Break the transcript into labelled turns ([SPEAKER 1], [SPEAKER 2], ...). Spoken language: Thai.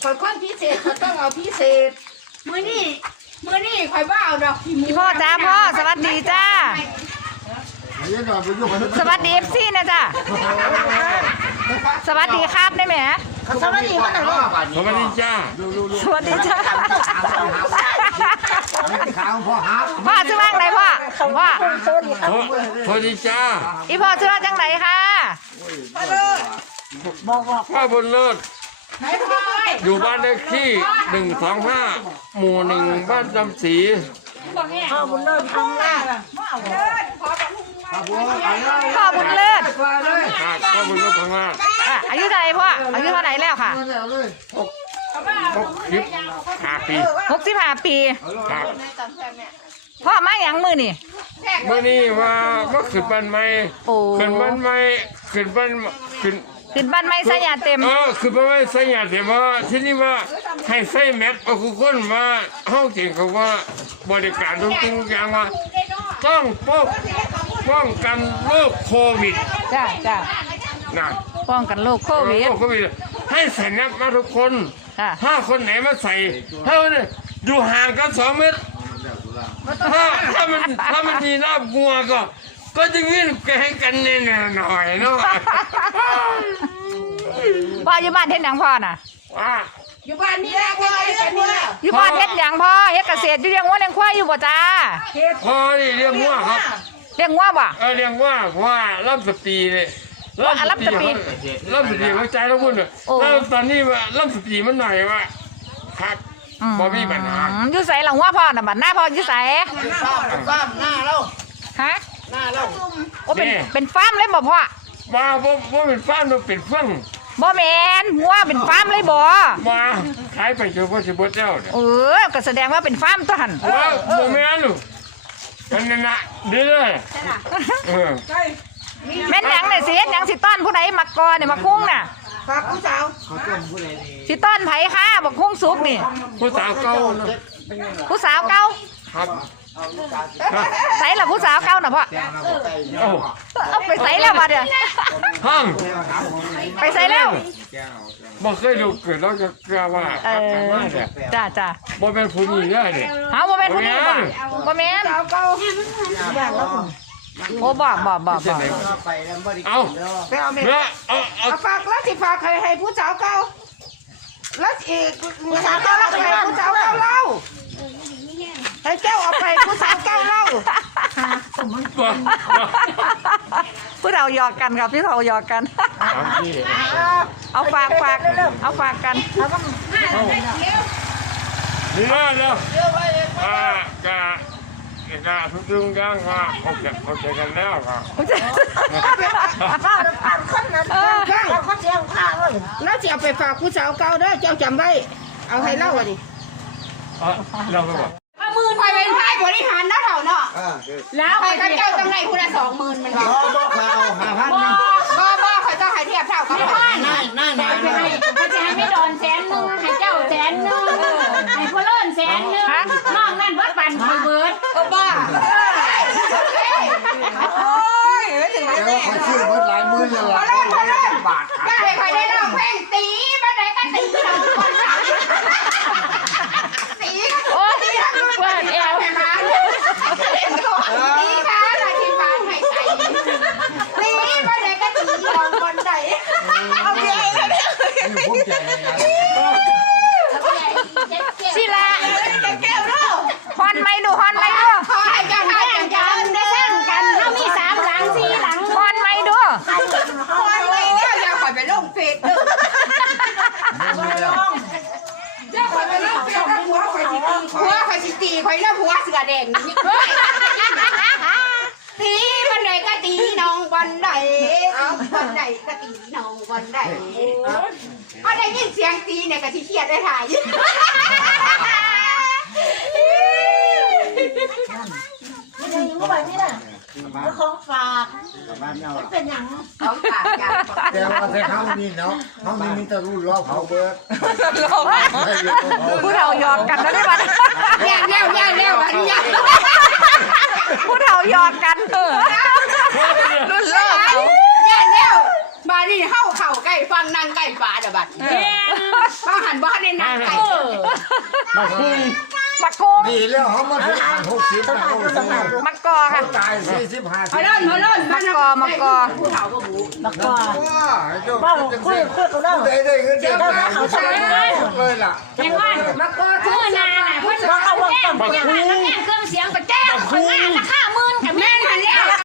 [SPEAKER 1] คนพิเศษเขาต้องเอาพิเศษมื้อนี้คอยบ้าเอาดอกขี้มู
[SPEAKER 2] พ่อจ้าพ่อสวัสดีจ้าสวัสดีFCนะจ้าสวัสดีครับได้ไหม
[SPEAKER 1] สวัสดีค่ะหน่อย
[SPEAKER 3] สวัสดีจ้า
[SPEAKER 2] สวัสดีจ้าพ่อชื่อว่าอะไรพ่อ
[SPEAKER 3] สวัสดีจ้า
[SPEAKER 2] อีพ่อชื่อว่าจังไหนคะ
[SPEAKER 3] พ่อบนเลิศอยู่บ้านเลขที่125 หมู่ 1บ้านจำศรี
[SPEAKER 2] พ่อบุญเลิศค่ะพ่อบุญเลิศ
[SPEAKER 3] ข้างล่าง
[SPEAKER 2] อายุเท่าไหร่พ่ออายุเท่าไหร่แล้วค่ะ
[SPEAKER 3] 65 ปี
[SPEAKER 2] 65 ปี
[SPEAKER 3] ครับ
[SPEAKER 2] พ่อมาอย่างมือนี่
[SPEAKER 3] เมื่อนี้ว่าขึ้นบ้านใหม่ขึ้นบ้านใหม่ขึ้นบ้าน
[SPEAKER 2] ขึ้นบ้านไม่ใส่ยาเต็ม
[SPEAKER 3] ขึ้นบ้านใหม่ใส่ยาเต็มว่าที่นี่ว่าให้ใส่แมสก็คือคนมาห้องเก่งเขาว่าบริการทุกอย่างว่าต้องป้องกันโรคโควิด
[SPEAKER 2] จ้า
[SPEAKER 3] นะ
[SPEAKER 2] ป้องกันโรคโควิด
[SPEAKER 3] ให้ใส่แมสมาทุกคนถ้าคนไหนมาใส่เท่านี้อยู่ห่างกัน2 เมตรถ้ามันมีน้ำงัวก็จะยื่นให้กันแน่หน่อยเนาะ
[SPEAKER 2] พ่ออยู่บ้านเฮ็ดหยังพ่อน่ะ
[SPEAKER 1] อยู่บ้านนี่แหละ
[SPEAKER 2] อยู่บ้านเฮ็ดหยังพ่อเฮ็ดเกษตรอยู่เลี้ยงวัวเลี้ยงควายอยู่บ่จ้า
[SPEAKER 3] พ่อนี่เลี้ยงวัวครับ
[SPEAKER 2] เลี้ยงวัวบ่
[SPEAKER 3] เลี้ยงวัวเพราะว่ารับสตรีเลย
[SPEAKER 2] รับสตรี
[SPEAKER 3] หัวใจแล้วพุ่นแล้วตอนนี้ว่ารับสตรีมันหน่อยว่าครับบ่มีปัญหา
[SPEAKER 2] อยู่ไสหลังวัวพ่อน่ะบัดหน้าพ่ออยู่ไส
[SPEAKER 1] หน้าเรา
[SPEAKER 2] ฮะ
[SPEAKER 1] หน้าเรา
[SPEAKER 2] โอ้เป็นฟาร์มเลยบ่พ่อ
[SPEAKER 3] บ่เป็นฟาร์มเป็นเฟื่อง
[SPEAKER 2] บ่แม่นวัวเป็นฟาร์มเลยบ่
[SPEAKER 3] มาขายไปเจอพ่อสิบ่เจ้า
[SPEAKER 2] ก็แสดงว่าเป็นฟาร์มตัวหั่น
[SPEAKER 3] บ่แม่นนั่นน่ะดีเลย
[SPEAKER 2] แม่นหยังเนี่ยสิเฮ็ดหยังสิต้อนผู้ใดมักกอเนี่ยมักคุ้งน่ะ
[SPEAKER 1] ฝากผู้สาว
[SPEAKER 2] สิต้อนไผค่ะบักคุ้งสุกนี่
[SPEAKER 3] ผู้สาวเก่า
[SPEAKER 2] ผู้สาวเก่า
[SPEAKER 3] ครับ
[SPEAKER 2] ใส่ละผู้สาวเก่าน่ะพ่อเอาไปใส่แล้วบัดเนี่ย
[SPEAKER 3] ห้อง
[SPEAKER 2] ไปใส่แล้ว
[SPEAKER 3] บ่เคยดูเกิดแล้วจะกล้าว่า
[SPEAKER 2] จ้า
[SPEAKER 3] บ่เป็นผู้หญิงได้เนี่ย
[SPEAKER 2] บ่เป็นผู้หญิงบ่แม่น
[SPEAKER 1] เก่า
[SPEAKER 2] โอ้บ่
[SPEAKER 3] เอา
[SPEAKER 1] ไปเอาเมียเอาฝากแล้วสิฝากให้ผู้สาวเก่าแล้วอีกผู้สาวเก่าแล้วให้ผู้สาวเก่าเล่าให้เจ้าเอาไปผู้สาวเก่าเล่า
[SPEAKER 2] ผู้เราหยอกกันครับพี่เราหยอกกันเอาฝากกัน
[SPEAKER 3] นี่แล้วกะทุกอย่างว่าเขาใจกันแล้วครับ
[SPEAKER 1] คนนั้นเขาเสียงข้าวแล้วจะเอาไปฝากผู้สาวเก่าเด้อเจ้าจำได้เอาให้เล่าดิ
[SPEAKER 3] เราไปบอก
[SPEAKER 1] มือคอยเป็นผู้บริหารนะเถ่าเนาะแล้วคอยกับเจ้าจังไรผู้ละ20,000มันบอกบ่คอยเจ้าให้เทียบเท่ากับพ่อนั่น
[SPEAKER 4] เขาจะให้ไม่โดน100,000ให้เจ้า100,000ให้ผู้เล่น100,000น้องนั่นวัดปันคอยเบิร์ด
[SPEAKER 1] บ้าโอ้ย
[SPEAKER 5] คอยชื่อเบิร์ดหลายมือเลยล่ะบาท
[SPEAKER 1] ได้คอยได้ร้องเพลงตีมาได้ก็ตีเราตี
[SPEAKER 2] โอ้ยเปิดเอว
[SPEAKER 1] ตีค่ะหลังที่ฟ้าหายใจตีมาได้ก็ตีเราคนไหนเอาใหญ่เลย
[SPEAKER 5] ภูมิใจเลยนะ
[SPEAKER 2] ศิลา
[SPEAKER 1] แก้วลูก
[SPEAKER 2] ฮอนไม่ดูฮอนไม่ดู
[SPEAKER 1] ขอให้กันได้สร้างกัน
[SPEAKER 4] เขามี3 หลัง 4 หลัง
[SPEAKER 2] ฮอนไม่ดู
[SPEAKER 1] ฮอนไม่เนี่ยอย่าคอยไปลงเฟซเด้ออย่าคอยไปลงเฟซนะผัวคอยสิตีคอยแล้วผัวเสือแดงนี่ตีวันไหนก็ตีน้องวันไหนวันไหนก็ตีน้องวันไหนพอได้ยินเสียงตีเนี่ยก็ที่เครียดได้ถ่าย
[SPEAKER 4] ของฝากเป็นอย่าง
[SPEAKER 1] ของฝากจาก
[SPEAKER 5] แต่ว่าแต่เขานี่เนาะเขานี่มีแต่รุ่นรอบเขาเบิร์ด
[SPEAKER 2] ผู้เราหยอกกันแล้วได้บัด
[SPEAKER 1] แย่แล้วบัดนี้
[SPEAKER 2] ผู้เราหยอกกันรุ่นรอบเขา
[SPEAKER 1] แย่แล้วบ
[SPEAKER 6] บ้านนี่เข้าใกล้ฟังนางใกล้ฟ้าเด้อบัดบ้านหันบ้านในนางใกล้
[SPEAKER 3] มาคุย
[SPEAKER 2] มักกุ้ง
[SPEAKER 5] นี่แล้วเขามาถึง60แล้วเขา
[SPEAKER 2] มักกอค่ะ
[SPEAKER 5] ตาย40 50
[SPEAKER 6] มาเล่น
[SPEAKER 2] มักกอมักกอ
[SPEAKER 6] ผู้เฒ่าก็บู
[SPEAKER 5] บ้าคุยกับเราได้เงินเดือนเลยล่ะ
[SPEAKER 4] เห็นว่า
[SPEAKER 6] มาก็
[SPEAKER 4] เมื่อนานน่ะเพิ่นเอาแก้มเครื่องเสียงก็แจ้งคนงานราคา